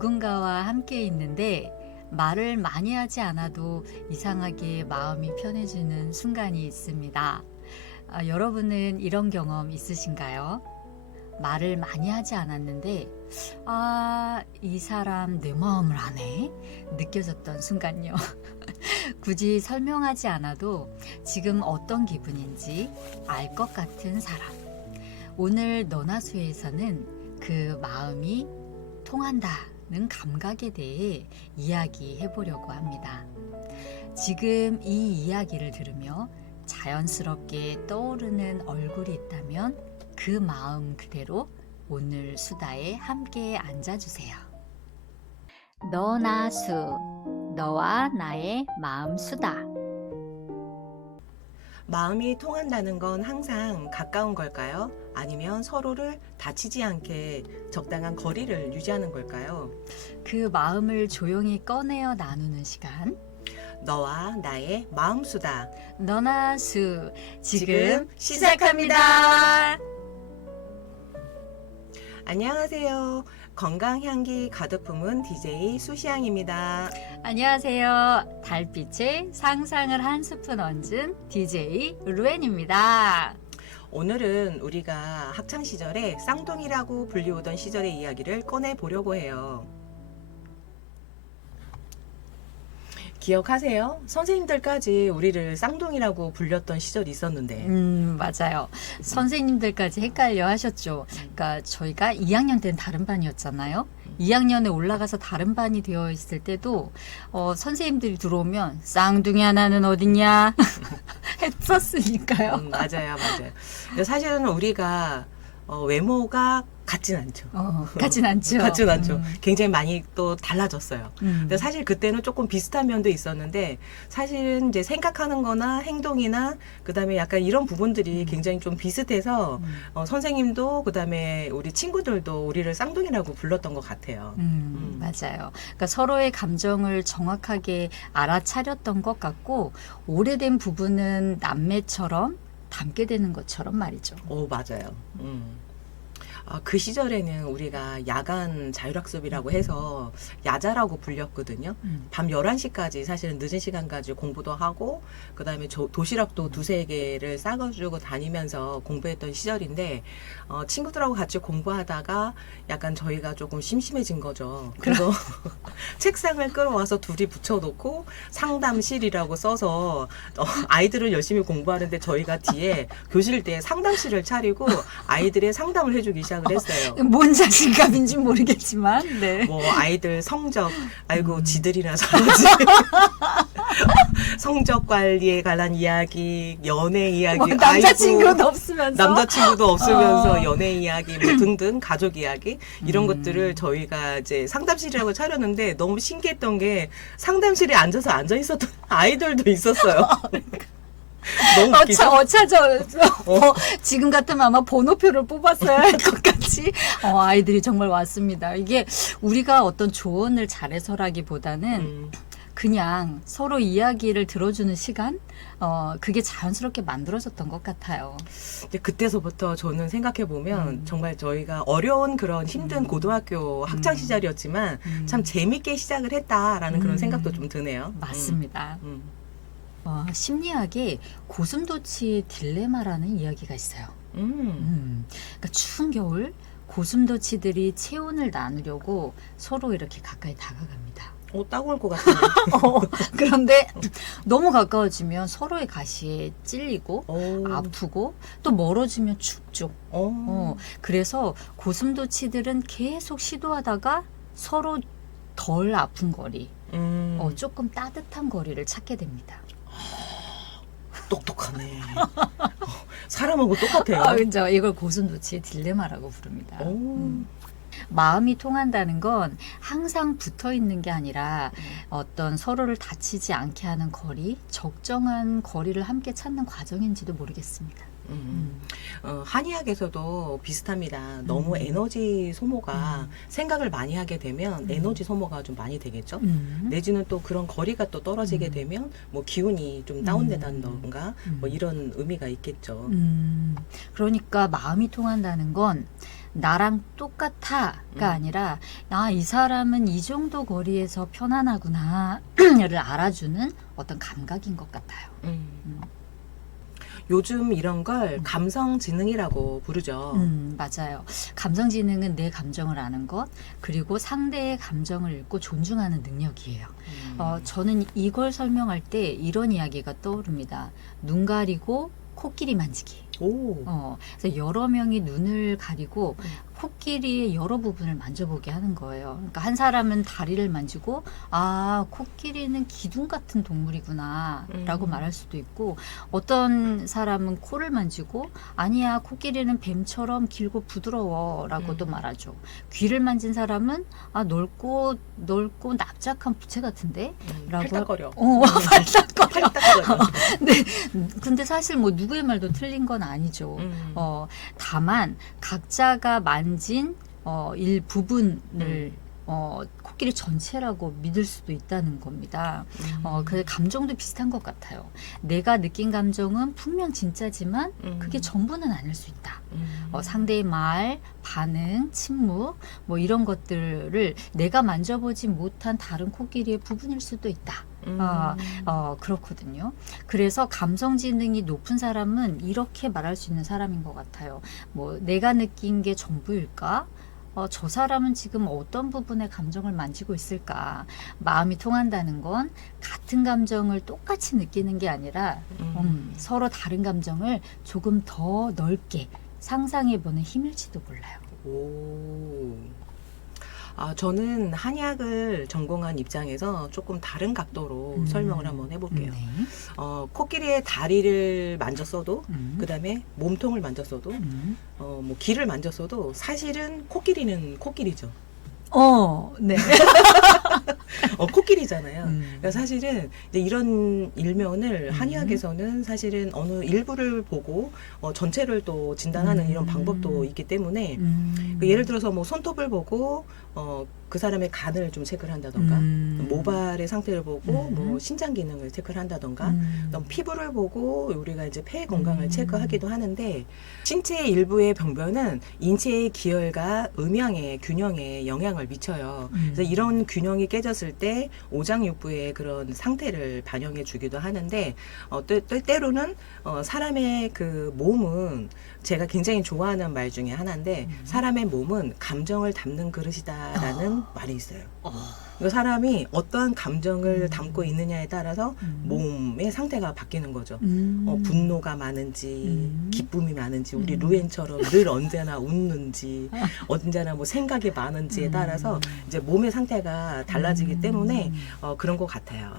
누군가와 함께 있는데 말을 많이 하지 않아도 이상하게 마음이 편해지는 순간이 있습니다. 여러분은 이런 경험 있으신가요? 말을 많이 하지 않았는데, 이 사람 내 마음을 아네? 느껴졌던 순간요. 굳이 설명하지 않아도 지금 어떤 기분인지 알 것 같은 사람. 오늘 너나수에서는 그 마음이 통한다는 감각에 대해 이야기해 보려고 합니다. 지금 이 이야기를 들으며 자연스럽게 떠오르는 얼굴이 있다면 그 마음 그대로 오늘 수다에 함께 앉아주세요. 너나수, 너와 나의 마음 수다. 마음이 통한다는 건 항상 가까운 걸까요? 아니면 서로를 다치지 않게 적당한 거리를 유지하는 걸까요? 그 마음을 조용히 꺼내어 나누는 시간. 너와 나의 마음수다. 너나수 지금 시작합니다. 안녕하세요. 건강향기 가득 품은 DJ 수시향입니다. 안녕하세요. 달빛에 상상을 한 스푼 얹은 DJ 루엔입니다. 오늘은 우리가 학창시절에 쌍둥이라고 불리우던 시절의 이야기를 꺼내보려고 해요. 기억하세요? 선생님들까지 우리를 쌍둥이라고 불렸던 시절이 있었는데. 맞아요. 선생님들까지 헷갈려 하셨죠. 그러니까 저희가 2학년 때는 다른 반이었잖아요. 2학년에 올라가서 다른 반이 되어 있을 때도 선생님들이 들어오면 쌍둥이 하나는 어딨냐 했었으니까요. 맞아요. 근데 사실은 우리가 외모가 같진 않죠. 같진 않죠. 같진 않죠. 굉장히 많이 또 달라졌어요. 근데 음. 사실 그때는 조금 비슷한 면도 있었는데 사실은 이제 생각하는 거나 행동이나 그다음에 약간 이런 부분들이 굉장히 좀 비슷해서 선생님도 그다음에 우리 친구들도 우리를 쌍둥이라고 불렀던 것 같아요. 맞아요. 그러니까 서로의 감정을 정확하게 알아차렸던 것 같고 오래된 부분은 남매처럼 닮게 되는 것처럼 말이죠. 오, 맞아요. 그 시절에는 우리가 야간 자율학습이라고 해서 야자라고 불렸거든요. 밤 11시까지 사실은 늦은 시간까지 공부도 하고 그다음에 도시락도 두세 개를 싸가지고 다니면서 공부했던 시절인데 친구들하고 같이 공부하다가 약간 저희가 조금 심심해진 거죠. 그래서 책상을 끌어와서 둘이 붙여놓고 상담실이라고 써서 아이들은 열심히 공부하는데 저희가 뒤에 교실대에 상담실을 차리고 아이들의 상담을 해주기 시작을 했어요. 뭔 자신감인지 모르겠지만, 네. 뭐 아이들 성적, 아이고 지들이나 잘하지. 성적 관리에 관한 이야기, 연애 이야기, 뭐 남자친구도 없으면서. 남자친구도 없으면서 연애 이야기 뭐 등등 가족 이야기 이런 것들을 저희가 이제 상담실이라고 차렸는데 너무 신기했던 게 상담실에 앉아 있었던 아이들도 있었어요. 너무 웃기죠? 지금 같으면 아마 번호표를 뽑았어야 할 것 같이 아이들이 정말 왔습니다. 이게 우리가 어떤 조언을 잘해서라기보다는 그냥 서로 이야기를 들어주는 시간? 그게 자연스럽게 만들어졌던 것 같아요. 근데 그때서부터 저는 생각해보면 정말 저희가 어려운 그런 힘든 고등학교 학창 시절이었지만 참 재밌게 시작을 했다라는 그런 생각도 좀 드네요. 맞습니다. 심리학에 고슴도치 딜레마라는 이야기가 있어요. 그러니까 추운 겨울 고슴도치들이 체온을 나누려고 서로 이렇게 가까이 다가갑니다. 딱 올 것 같은데. 그런데 너무 가까워지면 서로의 가시에 찔리고 아프고 또 멀어지면 춥죠. 그래서 고슴도치들은 계속 시도하다가 서로 덜 아픈 거리, 조금 따뜻한 거리를 찾게 됩니다. 똑똑하네. 사람하고 똑같아요. 그죠. 이걸 고슴도치의 딜레마라고 부릅니다. 마음이 통한다는 건 항상 붙어 있는 게 아니라 어떤 서로를 다치지 않게 하는 거리, 적정한 거리를 함께 찾는 과정인지도 모르겠습니다. 한의학에서도 비슷합니다. 너무 에너지 소모가 생각을 많이 하게 되면 에너지 소모가 좀 많이 되겠죠. 내지는 또 그런 거리가 또 떨어지게 되면 뭐 기운이 좀 다운된다던가 뭐 이런 의미가 있겠죠. 그러니까 마음이 통한다는 건 나랑 똑같아가 아니라 이 사람은 이 정도 거리에서 편안하구나를 알아주는 어떤 감각인 것 같아요. 요즘 이런 걸 감성지능이라고 부르죠. 맞아요. 감성지능은 내 감정을 아는 것, 그리고 상대의 감정을 읽고 존중하는 능력이에요. 저는 이걸 설명할 때 이런 이야기가 떠오릅니다. 눈 가리고 코끼리 만지기. 그래서 여러 명이 눈을 가리고 코끼리의 여러 부분을 만져보게 하는 거예요. 그러니까 한 사람은 다리를 만지고 코끼리는 기둥 같은 동물이구나 라고 말할 수도 있고, 어떤 사람은 코를 만지고 아니야 코끼리는 뱀처럼 길고 부드러워 라고도 말하죠. 귀를 만진 사람은 넓고 납작한 부채 같은데 라고 팔딱거려. 팔딱거려. 팔딱거려. 근데 사실 뭐 누구의 말도 틀린 건 아니죠. 다만 각자가 만진 일부분을 코끼리 전체라고 믿을 수도 있다는 겁니다. 그 감정도 비슷한 것 같아요. 내가 느낀 감정은 분명 진짜지만 그게 전부는 아닐 수 있다. 상대의 말, 반응, 침묵 뭐 이런 것들을 내가 만져보지 못한 다른 코끼리의 부분일 수도 있다. 그렇거든요. 그래서 감성지능이 높은 사람은 이렇게 말할 수 있는 사람인 것 같아요. 뭐 내가 느낀 게 전부일까? 저 사람은 지금 어떤 부분의 감정을 만지고 있을까? 마음이 통한다는 건 같은 감정을 똑같이 느끼는 게 아니라 서로 다른 감정을 조금 더 넓게 상상해보는 힘일지도 몰라요. 저는 한의학을 전공한 입장에서 조금 다른 각도로 설명을 한번 해볼게요. 코끼리의 다리를 만졌어도, 그 다음에 몸통을 만졌어도, 뭐 귀를 만졌어도 사실은 코끼리는 코끼리죠. 네. 코끼리잖아요. 그러니까 사실은 이제 이런 일면을 한의학에서는 사실은 어느 일부를 보고 전체를 또 진단하는 이런 방법도 있기 때문에 예를 들어서 뭐 손톱을 보고 그 사람의 간을 좀 체크를 한다던가 모발의 상태를 보고 뭐 신장 기능을 체크를 한다던가 또 피부를 보고 우리가 이제 폐 건강을 체크하기도 하는데, 신체의 일부의 병변은 인체의 기혈과 음양의 균형에 영향을 미쳐요. 그래서 이런 균형이 깨졌을 때 오장육부의 그런 상태를 반영해 주기도 하는데, 때로는 사람의 그 몸은, 제가 굉장히 좋아하는 말 중에 하나인데, 사람의 몸은 감정을 담는 그릇이다라는 말이 있어요. 그러니까 사람이 어떠한 감정을 담고 있느냐에 따라서 몸의 상태가 바뀌는 거죠. 분노가 많은지, 기쁨이 많은지, 우리 루엔처럼 늘 언제나 웃는지, 언제나 뭐 생각이 많은지에 따라서 이제 몸의 상태가 달라지기 때문에 그런 것 같아요.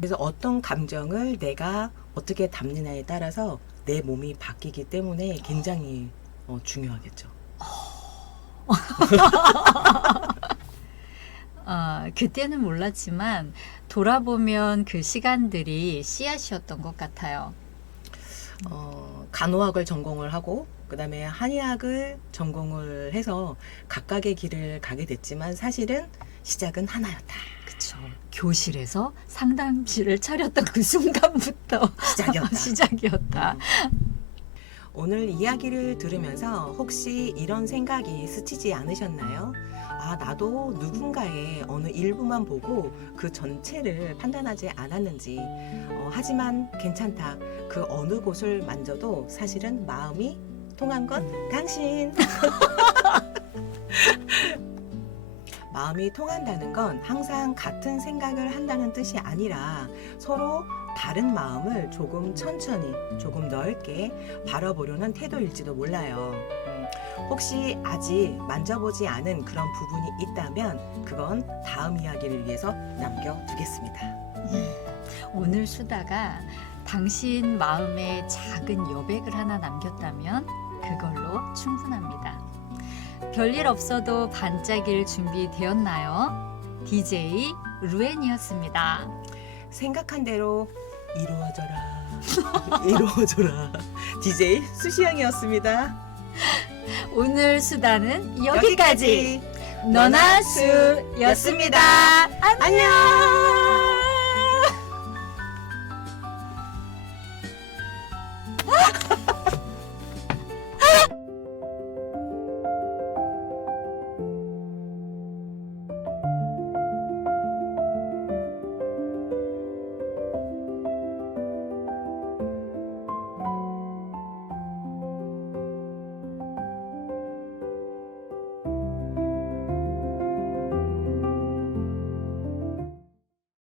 그래서 어떤 감정을 내가 어떻게 담느냐에 따라서 내 몸이 바뀌기 때문에 굉장히 중요하겠죠. 그때는 몰랐지만 돌아보면 그 시간들이 씨앗이었던 것 같아요. 간호학을 전공을 하고 그 다음에 한의학을 전공을 해서 각각의 길을 가게 됐지만 사실은 시작은 하나였다. 그쵸. 교실에서 상담실을 차렸던 그 순간부터 시작이었다. 오늘 이야기를 들으면서 혹시 이런 생각이 스치지 않으셨나요? 나도 누군가의 어느 일부만 보고 그 전체를 판단하지 않았는지, 하지만 괜찮다. 그 어느 곳을 만져도 사실은 마음이 통한 건 당신. 마음이 통한다는 건 항상 같은 생각을 한다는 뜻이 아니라 서로 다른 마음을 조금 천천히, 조금 넓게 바라보려는 태도일지도 몰라요. 혹시 아직 만져보지 않은 그런 부분이 있다면 그건 다음 이야기를 위해서 남겨두겠습니다. 오늘 수다가 당신 마음에 작은 여백을 하나 남겼다면 그걸로 충분합니다. 별일 없어도 반짝일 준비되었나요? DJ 루엔이었습니다. 생각한 대로 이루어져라. 이루어져라. DJ 수시영이었습니다. 오늘 수다는 여기까지. 너나 수였습니다. 안녕.